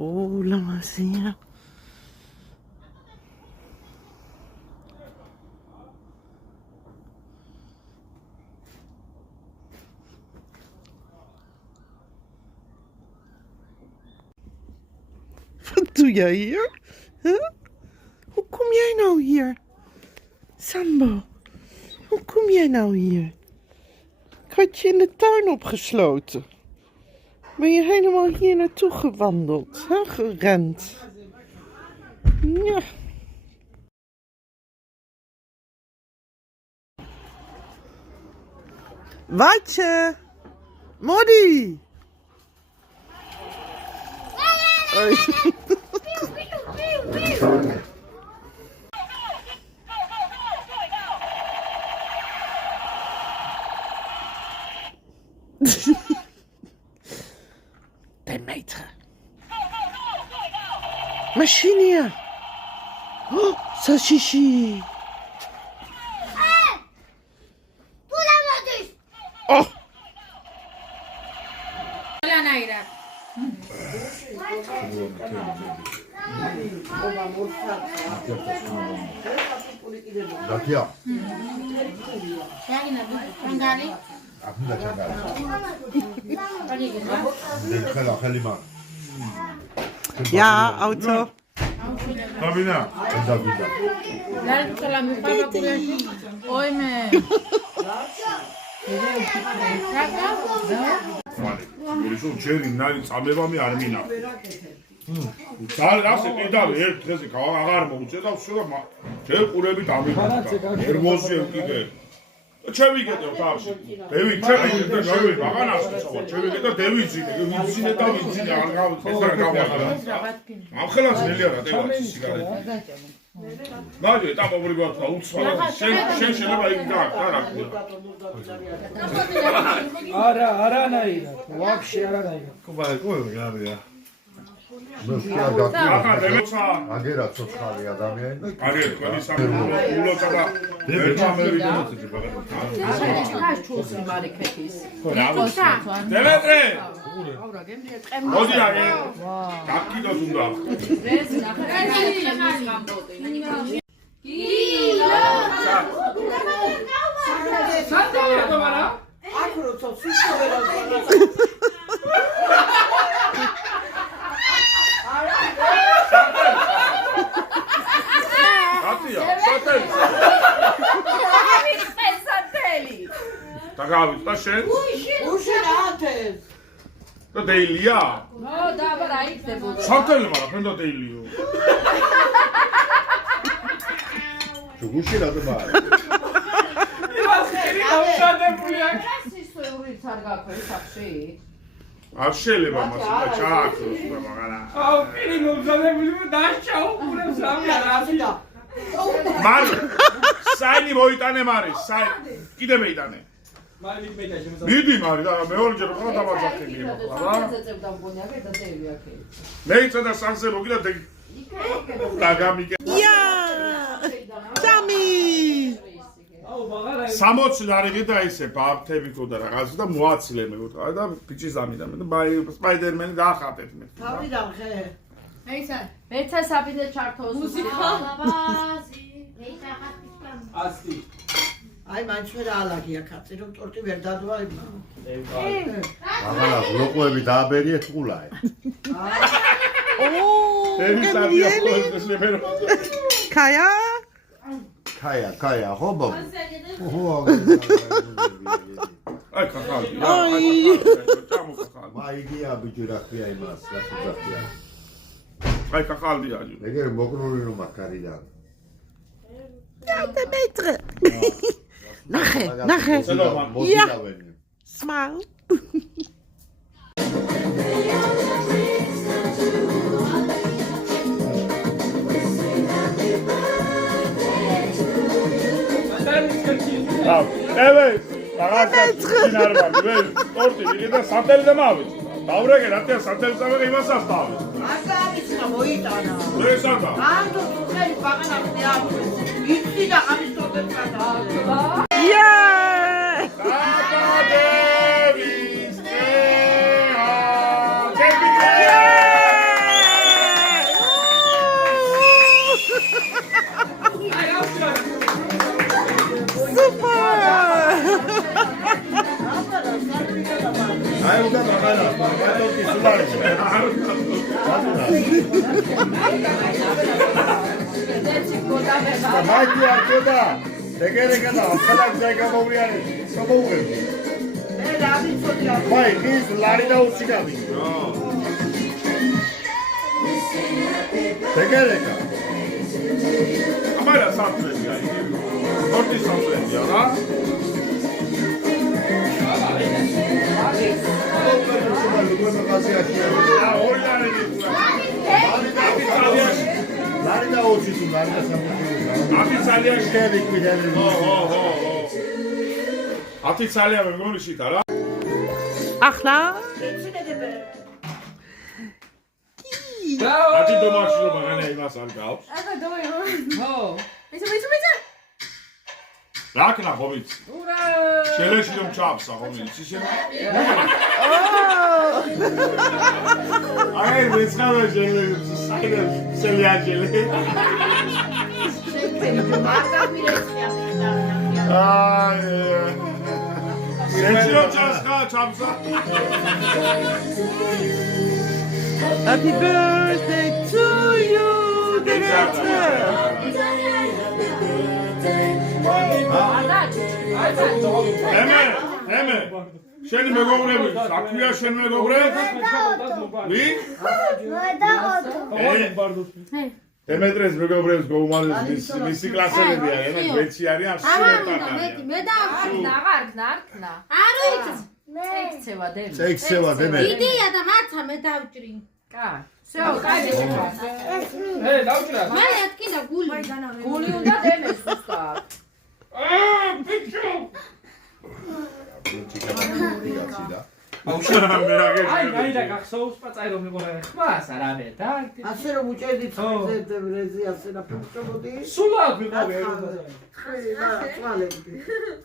Oh, la masía. Wat doe jij hier? Huh? Hoe kom jij nou hier? Sambo, hoe kom jij nou hier? Ik had je in de tuin opgesloten. Ben je helemaal hier naartoe gewandeld, hè? Gerend. Ja. Watje! Moddy! Demetre. Machine. Oh, salchichi. Oh. Rakıya. Ja, auto. Tabina. Ուրիշ չերի նայ ծամեվամի արմինա։ Ցալ ասე դիդալ ერთ დღეზე აღარ მოუწე და всё და ჯერ ყურები დამიგდა. ნერვოზი ვკიდე. ჩევიგეთო თავში. დევი ჩევიგეთო ჯოვი მაგანას ხო ჩევიგეთო დევიძინე, ვიძინე და ვიძინე არ გავხსნა გავახარა. ამხელას ნელია დევი სიგარეტი. მაგე ტაპობრივად და უცვალო. შენ შეიძლება იქ და რა არანაირად, ვაფშე არანაირად. კუბა გარია. აგერა ცოცხალი ადამიანი და აგერ თქვენი სამულოცა და დემეტრე მოდი აგე დაკიდოს უნდა Tagavi, tá cheio? Uxirates. Da Delia? No, dá para aí, você Santel, mara, prenda Delio. Çugushira da var. არ შეიძლება მას და ჩააქროს და მაგარა. აუ, პირი მომზადებული დაჭაო, ყურებს რამე არაფერა. მარი, საინი მოიტანე მარი, საინი. კიდე მეიტანე. მარი მეიტანე შემოსა. მიდი მარი და მეორჯერ ხო დამარცხები იმოყლა რა. მეიცა და სანზე მოგიდა და გამიკე. Ja! Tami! 60 ლარი და ისე ბაფთები ხო და რაღაც და მოაცილე მე ვთქვა და ბიჭი ზამიდა მე და სპაიდერმენი დაახატეთ მე. თავიდან ხე. ეისა, მეცა საბინე ჩართოს მუსიკა. ასი. აი მაინც ვერ ალაგია კაცი რომ ტორტი ვერ დადვა იბა. მაგალა ბლოკოები დააბერიეთ ყულაე. Kaya? Kaya, ხო ბაბა? აი ხახალი. მაიგია ბიჭი რა ქვია იმას, რა ხუძახია. აი ხახალია აჯი. ეგერ მოკრული რომ აქარიდან. Demetre. Nache. Ja. Smile. ევე, რაღაცა ძინარბა, მე სპორტი ვიღე სათელი და მავე. დავრეგე რა თქმა სათელი წავე იმას ასტავე. აკარის რა მოიტანა. ესადა. ანდო ხელი ბაღანა ხდია. იცი და ამის თორდე კადა. Ja! Davis, აი უნდა მაგალას, მაგალოს ისულარი. მაიდი არქედა. ეგერეგა და ახალ ზაიგა მოვრიანი. სამოუღები. მე რა ვიცოდი რა. მაი, ის ლარი და უციგავი. ეგერეგა. ამარა საფრენია იგი. ორტი საფრენია რა. ლარი და უცი თუ ლარი და სამოუღები. ათი ძალიან შევი კიდევ. ხო. ათი ძალიან მეგონი შიდა რა. ახლა ათი დომაში რომ მაგანა იმას არ გავს. აბა დოიო. ხო. მიცა. რა ქნა ხომიც? ურა. შელეში რომ ჩაფსა ხომიც ისე. აი მეცხრა შელეში საერთოდ შელიაჯელე. მარკა მირეცია ხდა. აი. შეჭრო ჩასხა ჩაფსა. Happy birthday to you, ემე შენი მეგობრები საქმეა შენ მეგობრე? ვი? ემედრეს მეგობრებს გოუმალეს მისი კლასელები არიან, მეცი არიან, სულეტაკი. მე და აღარ ქნა. არ ვიცი. ექცევა დემი. ექცევა დემე. იდეა და მაცა მე დავჭრი. კაი. всё, კაი. დავჭრა. მე ეთქინდა გული. გული უნდა დემეს უბრალოდ. პიჩო. მე რა გეშ. აი, გაიდა გახსოვს პაწაი რომ მიყურე. ხმას არავე და. ასე რომ უჭერდი ცეზე რეზი ასე რა ფუნქციონოდი. სულად მიყურე. ხრი რა წვალები.